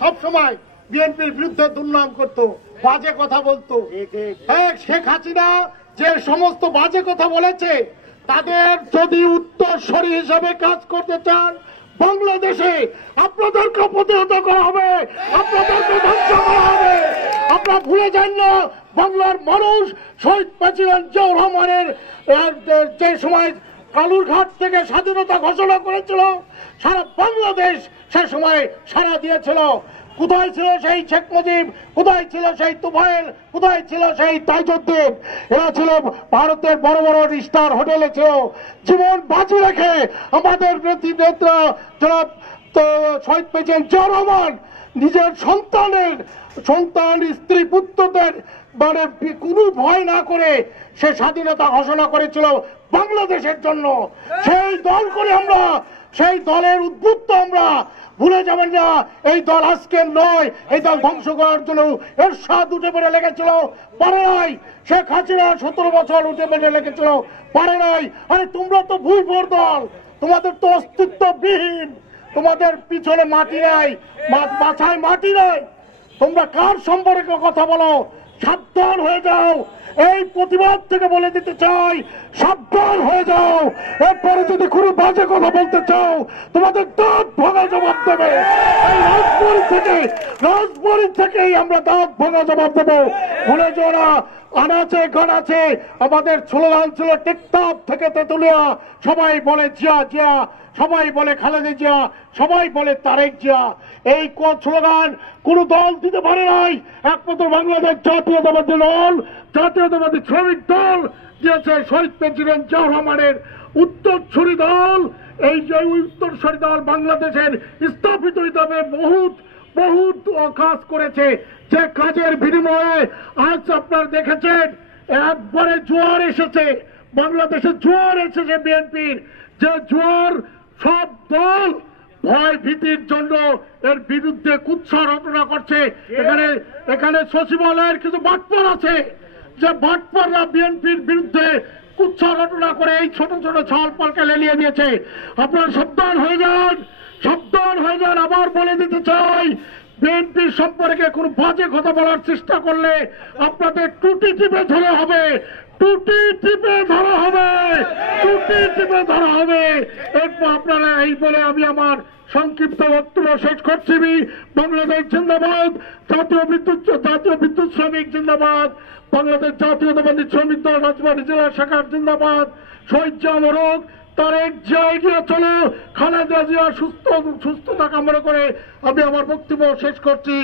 সব সময় বিএনপির বিরুদ্ধে দুর্নাম করতো, বাজে কথা বলতো। শেখ হাসিনা যে সমস্ত বাজে কথা বলেছে, তাদের যদি উত্তরসূরি হিসাবে কাজ করতে চান বাংলাদেশে, আপনাদেরকে প্রতিহত করা হবে, আপনাদেরকে ধ্বংস করা হবে। আপনারা ভুলে যান না, বাংলার মানুষ শহীদ প্রেসিডেন্ট জিয়াউর রহমানের যে সময় কালুরঘাট থেকে স্বাধীনতা ঘোষণা করেছিল, সারা বাংলাদেশ সে সময় সাড়া দিয়েছিল। কোথায় ছিল সেই শেখ মুজিব, কোথায় ছিল সেই তুফাইল, কোথায় ছিল সেই তাজউদ্দিন? এরা ছিল ভারতের বড় বড় স্টার হোটেলে ছিল, জীবন বাজি রেখে আমাদের নেতা জনাব শহীদ প্রেসিডেন্ট জিয়াউর রহমান নিজের সন্তান স্ত্রী পুত্রদের মানে কোনো ভয় না করে সে স্বাধীনতা ঘোষণা করেছিল বাংলাদেশের জন্য। সেই দল করে আমরা, সেই দলের উদ্বুদ্ধ আমরা ভুলে যাবেন না। এই দল আজকের নয়, এই দল ধ্বংস করার জন্য এরশাদ উঠে পড়ে লেগেছিল, পারে নাই। শেখ হাসিনা 17 বছর উঠে পড়ে লেগেছিল, পারে নাই। আরে তোমরা তো ভুইফোর দল, তোমাদের তো অস্তিত্ববিহীন, তোমাদের পিছনে মাটি নাই, মাথায় মাটি নাই। তোমরা কার সম্পর্কে কথা বলো? সাবধান হয়ে যাও। এই প্রতিবাদ থেকে বলে দিতে চাই, সাবধান হয়ে যাও। এরপরে যদি কোনো বাজে কথা বলতে চাও, তোমাদের দাঁত ভাঙা জবাব দেবে। এই রাজবাড়ি থেকেই আমরা দাঁত ভাঙা জবাব দেবো। ভুলে যাও না, আনাচে গানাচে আমাদের স্লোগান ছিল টেকনাফ থেকে তেতুলিয়া, সবাই বলে জিয়া জিয়া, সবাই বলে খালেদা জিয়া, সবাই বলে তারেক জিয়া। এই স্লোগান কোন দল দিতে পারে নাই, একমাত্র বাংলাদেশ জাতীয়তাবাদী দল, জাতীয়তাবাদী শ্রমিক দল দিয়েছে। শহীদ প্রেসিডেন্ট জিয়াউর রহমানের উত্তরসূরি দল, এই যে উত্তরসূরি দল বাংলাদেশের স্থাপিত হিসাবে বহুত কাজ করেছে। যে কাজের বিনিময়ে আজ আপনারা দেখেছেন একবারে জোয়ার এসেছে, বাংলাদেশে জোয়ার এসেছে বিএনপির। যে জোয়ার সব দল ভয় ভীতির জন্য এর বিরুদ্ধে কুৎসা রচনা করছে। এখানে সচিবালয়ের কিছু বাটপার আছে, যে বাটপাররা বিএনপির বিরুদ্ধে কুৎসা রচনা করে এই ছোট ছোট ছলপালকে লেলিয়ে দিয়েছে। আপনারা সাবধান হয়ে যান, সাবধান হয়ে যান। আবার বলে দিতে চাই, বিএনপি সম্পর্কে কোন বাজে কথা বলার চেষ্টা করলে আপনাদের টুটি টিপে ধরা হবে, টুটি টিপে ধরা হবে, টুটি টিপে ধরা হবে। এরপর আপনারা এই বলে আমি আমার সংক্ষিপ্ত বক্তব্য শেষ করছি। বাংলাদেশ জিন্দাবাদ, জাতীয় বিদ্যুৎ শ্রমিক জিন্দাবাদ, বাংলাদেশ জাতীয়তাবাদী শ্রমিক দল রাজবাড়ী জেলা শাখার জিন্দাবাদ। শহীদ জিয়া মরক, তারেক জিয়া এগিয়ে চলো, খালেদা জিয়া সুস্থতা কামনা করে আমি আমার বক্তব্য শেষ করছি।